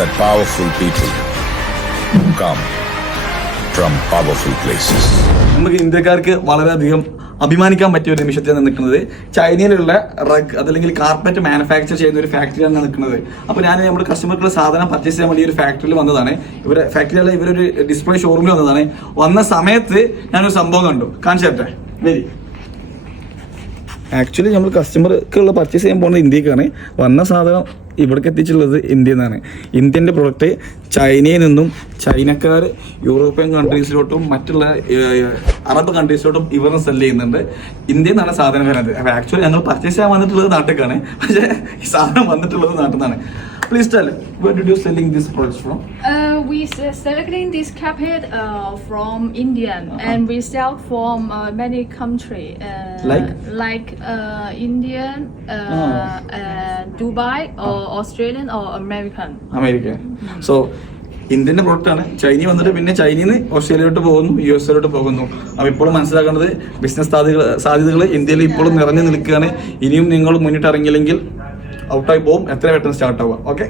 that powerful people come from powerful places. നമുക്ക് ഇന്ത്യക്കാർക്ക് വളരെയധികം അഭിമാനിക്കാൻ പറ്റിയ ഒരു നിമിഷത്തിലാണ് നിൽക്കുന്നത്. ചൈനയിലുള്ള റഗ് അതല്ലെങ്കിൽ കാർപ്പറ്റ് മാനുഫാക്ചർ ചെയ്യുന്ന ഒരു ഫാക്ടറിയാണ് നിൽക്കുന്നത്. അപ്പോൾ ഞാൻ നമ്മുടെ കസ്റ്റമർക്കുള്ള സാധനം പർച്ചേസ് ചെയ്യാൻ വേണ്ടി ഒരു ഫാക്ടറിയിൽ വന്നതാണ്. ഇവരെ ഫാക്ടറിയിലെ ഇവരൊരു ഡിസ്പ്ലേ ഷോറൂമിൽ വന്നതാണ്. വന്ന സമയത്ത് ഞാനൊരു സംഭവം കണ്ടു, കാണിച്ചു തരട്ടെ. വരി. ആക്ച്വലി നമ്മൾ കസ്റ്റമർക്കുള്ള പർച്ചേസ് ചെയ്യാൻ പോകുന്നത് ഇന്ത്യക്കാണ്. വന്ന സാധനം ഇവിടേക്ക് എത്തിച്ചുള്ളത് ഇന്ത്യയിൽ നിന്നാണ്. ഇന്ത്യൻ്റെ പ്രൊഡക്റ്റ് ചൈനയിൽ നിന്നും ചൈനക്കാർ യൂറോപ്യൻ കൺട്രീസിലോട്ടും മറ്റുള്ള അറബ് കൺട്രീസിലോട്ടും ഇവരും സെല് ചെയ്യുന്നുണ്ട്. ഇന്ത്യയിൽ നിന്നാണ് സാധനം വരുന്നത്. അപ്പോൾ ആക്ച്വലി ഞങ്ങൾ പർച്ചേസ് ചെയ്യാൻ വന്നിട്ടുള്ളത് നാട്ടിലേക്കാണ്, പക്ഷേ ഈ സാധനം വന്നിട്ടുള്ളത് നാട്ടിൽ നിന്നാണ്. Please tell, where did you selling these products from? We selecting this carpet from India, and we sell from many country like Indian, Dubai, or Australian or American. So ഇന്ത്യൻ്റെ പ്രൊഡക്റ്റാണ്. ചൈന വന്നിട്ട് പിന്നെ ചൈനയിൽ നിന്ന് ഓസ്ട്രേലിയയിലോട്ട് പോകുന്നു, USA പോകുന്നു. അപ്പോൾ ഇപ്പോഴും മനസ്സിലാക്കേണ്ടത് ബിസിനസ് സാധ്യതകൾ ഇന്ത്യയിൽ ഇപ്പോഴും നിറഞ്ഞു നിൽക്കുകയാണ്. ഇനിയും നിങ്ങൾ മുന്നിട്ട് ഇറങ്ങിയില്ലെങ്കിൽ ഔട്ടായി പോകും. എത്ര പെട്ടെന്ന് സ്റ്റാർട്ട് ആവുക. ഓക്കെ.